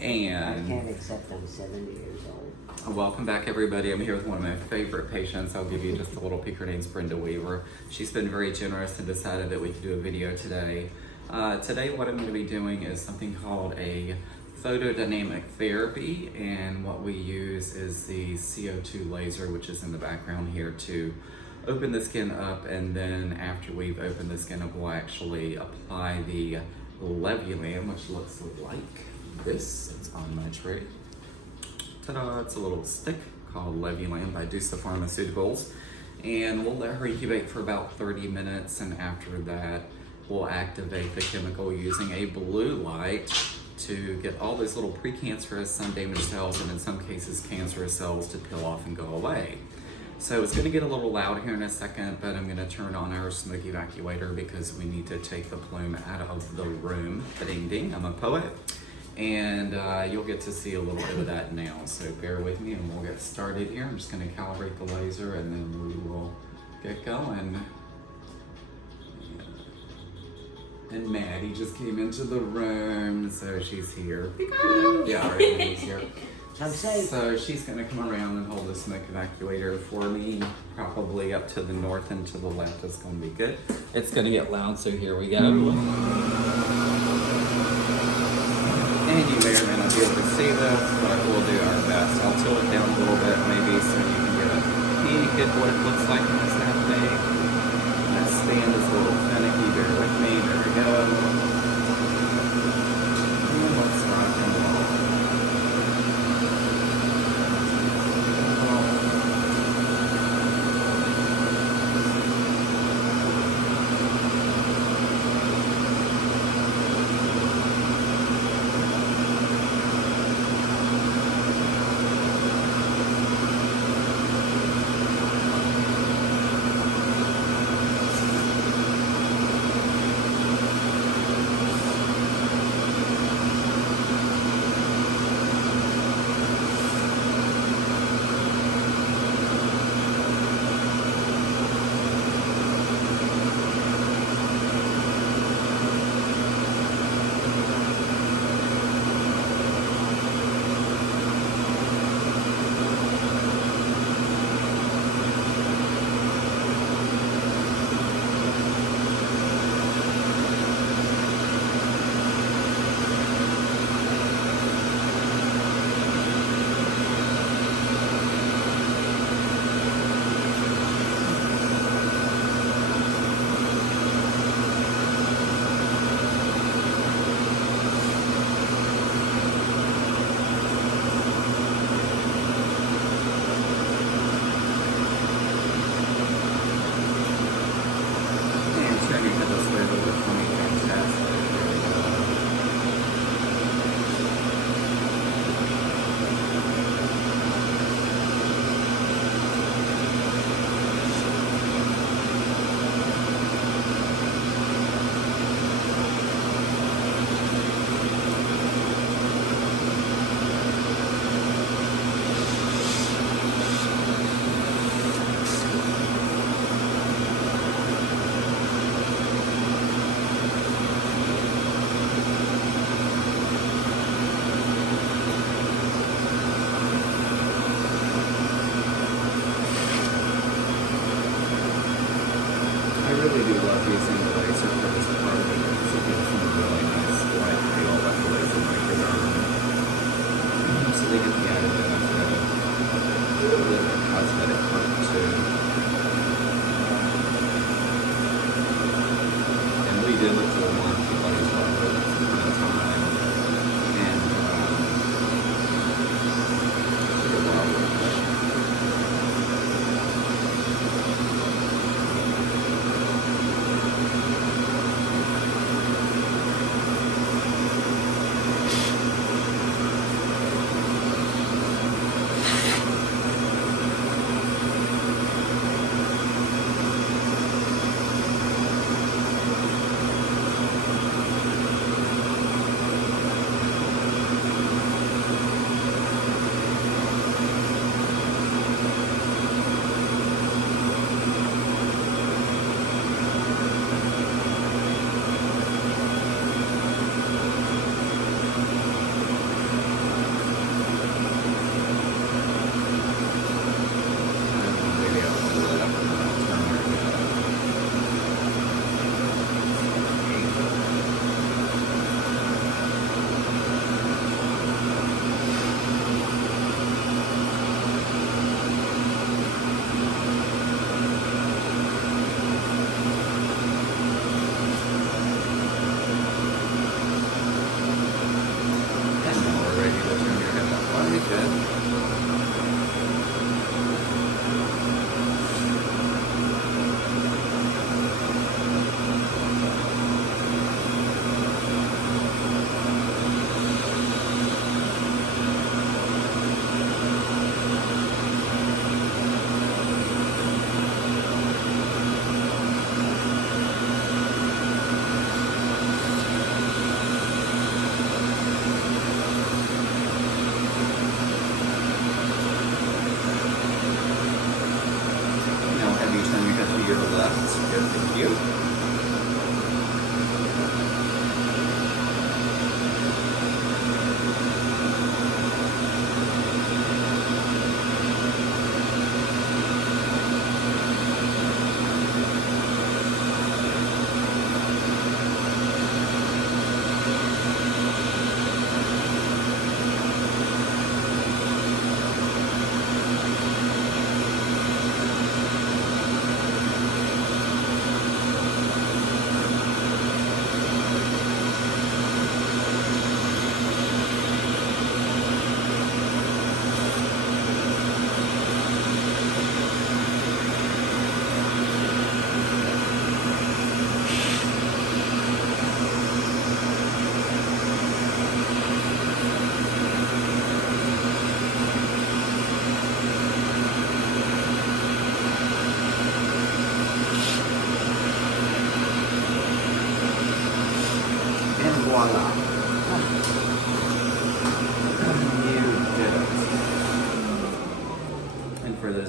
And I can't accept I'm 70 years old. welcome back, everybody. I'm here with one of my favorite patients. I'll give you just a little peek. Her name's Brenda Weaver. She's been very generous and decided that we could do a video today. Today, what I'm going to be doing is something called a photodynamic therapy, and what we use is the CO2 laser, which is in the background here, to open the skin up, and then after we've opened the skin up, we'll actually apply the Levulan, which looks like this. It's on my tray. Ta-da! It's a little stick called Levulan by DUSA Pharmaceuticals, and we'll let her incubate for about 30 minutes, and after that we'll activate the chemical using a blue light to get all those little precancerous, sun-damaged cells, and in some cases cancerous cells, to peel off and go away. So it's going to get a little loud here in a second, but I'm going to turn on our smoke evacuator because we need to take the plume out of the room. Ding ding, I'm a poet. And you'll get to see a little bit of that now. So bear with me and we'll get started here. I'm just going to calibrate the laser and then we will get going. And Maddie just came into the room, so she's here. Yeah, all right, Maddie's here. I'm safe. So she's going to come around and hold the smoke evacuator for me, probably up to the north and to the left. It's going to be good. It's going to get loud, so here we go. And you may or may not be able to see this, but we'll do our best. I'll tilt it down a little bit maybe so you can get a peek at what it looks like when it's happening. That stand is a little finicky. Bear with me. There we go. And let's rock and roll. I really do love using the laser for this part of it because it gives them a really nice light feel that the laser might give them. So they get the added benefit of a little bit of cosmetic part too. And we did look for a warm antibodies for a ton of time. And took a while with it.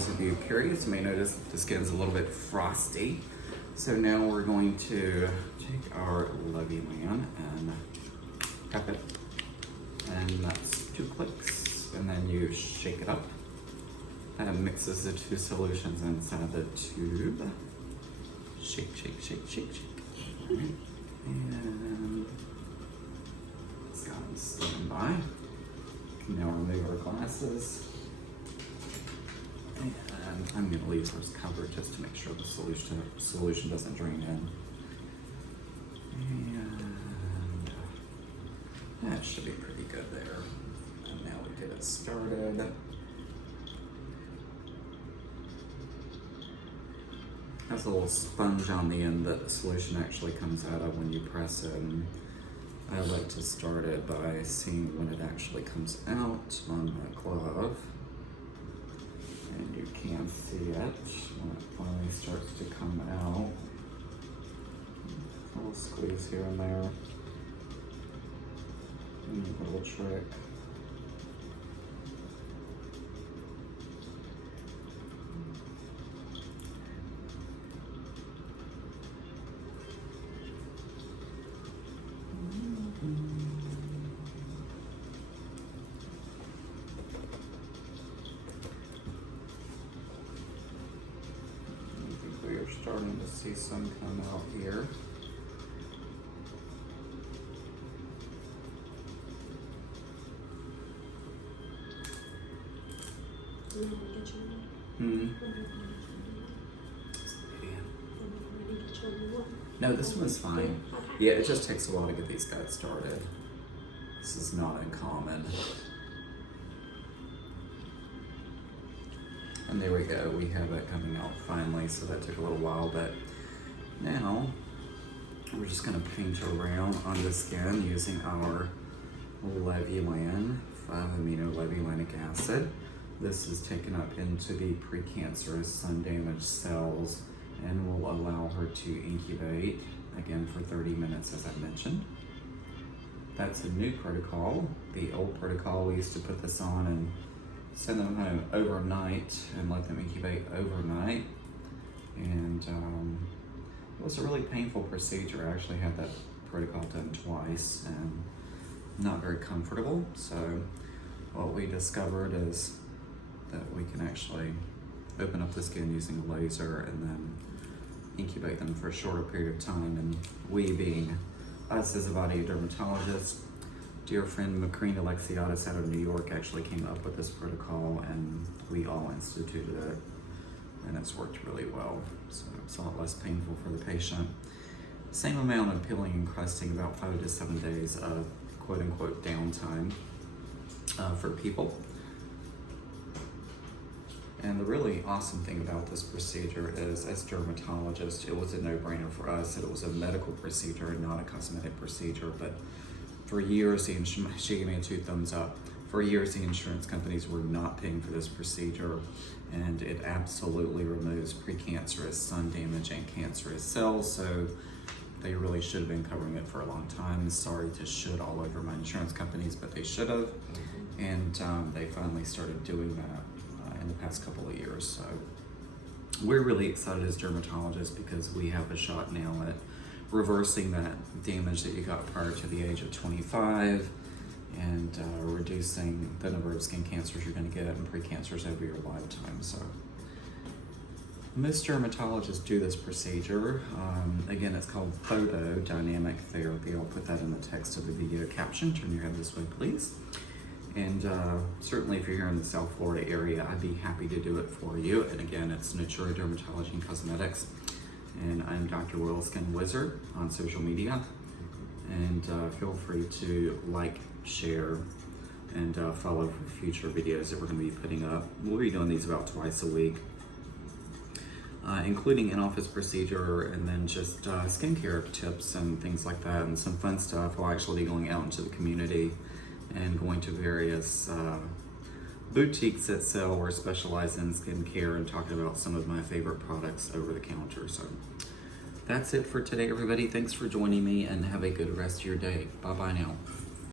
those of you curious, you may notice the skin's a little bit frosty. So now we're going to take our Levulan and tap it. And that's 2 clicks. And then you shake it up. That mixes the 2 solutions inside the tube. Shake, shake, shake, shake, shake. All right. And it's got to stand by. Can now remove our glasses. And I'm going to leave hers covered just to make sure the solution doesn't drain in. And that should be pretty good there. And now we get it started. Has a little sponge on the end that the solution actually comes out of when you press it. And I like to start it by seeing when it actually comes out on my glove. And you can see it when it finally starts to come out. A little squeeze here and there. And a little trick. Starting to see some come out here. No, this one's fine. Yeah, it just takes a while to get these guys started. This is not uncommon. And there we go, we have it coming out finally, so that took a little while, but now we're just gonna paint around on the skin using our Levulan, 5-amino-levulanic acid. This is taken up into the precancerous sun-damaged cells and will allow her to incubate, again for 30 minutes as I mentioned. That's a new protocol. The old protocol, we used to put this on and send them home overnight and let them incubate overnight. And it was a really painful procedure. I actually had that protocol done twice and not very comfortable. So what we discovered is that we can actually open up the skin using a laser and then incubate them for a shorter period of time. And we, being us as a body dermatologist, dear friend Macrine Alexiadis out of New York actually came up with this protocol, and we all instituted it, and it's worked really well. So it's a lot less painful for the patient. Same amount of peeling and crusting, about 5 to 7 days of quote-unquote downtime for people. And the really awesome thing about this procedure is, as dermatologists, it was a no-brainer for us that it was a medical procedure and not a cosmetic procedure. But for years, she gave me a 2 thumbs up. For years, the insurance companies were not paying for this procedure, and it absolutely removes precancerous, sun-damaging, cancerous cells. So they really should have been covering it for a long time. Sorry to should all over my insurance companies, but they should have. And they finally started doing that in the past couple of years. So we're really excited as dermatologists because we have a shot now at reversing that damage that you got prior to the age of 25 and reducing the number of skin cancers you're going to get and precancers over your lifetime. So most dermatologists do this procedure. Again, it's called photodynamic therapy. I'll put that in the text of the video caption. Turn your head this way, please. And certainly if you're here in the South Florida area, I'd be happy to do it for you. And again, it's Natura Dermatology and Cosmetics. And I'm Dr. Royal Skin Wizard on social media. And feel free to like, share, and follow for future videos that we're going to be putting up. We'll be doing these about twice a week, including in-office procedure and then just skincare tips and things like that, and some fun stuff. We'll actually be going out into the community and going to various boutiques that sell or specialize in skincare and talking about some of my favorite products over the counter. So that's it for today, everybody. Thanks for joining me and have a good rest of your day. Bye-bye now.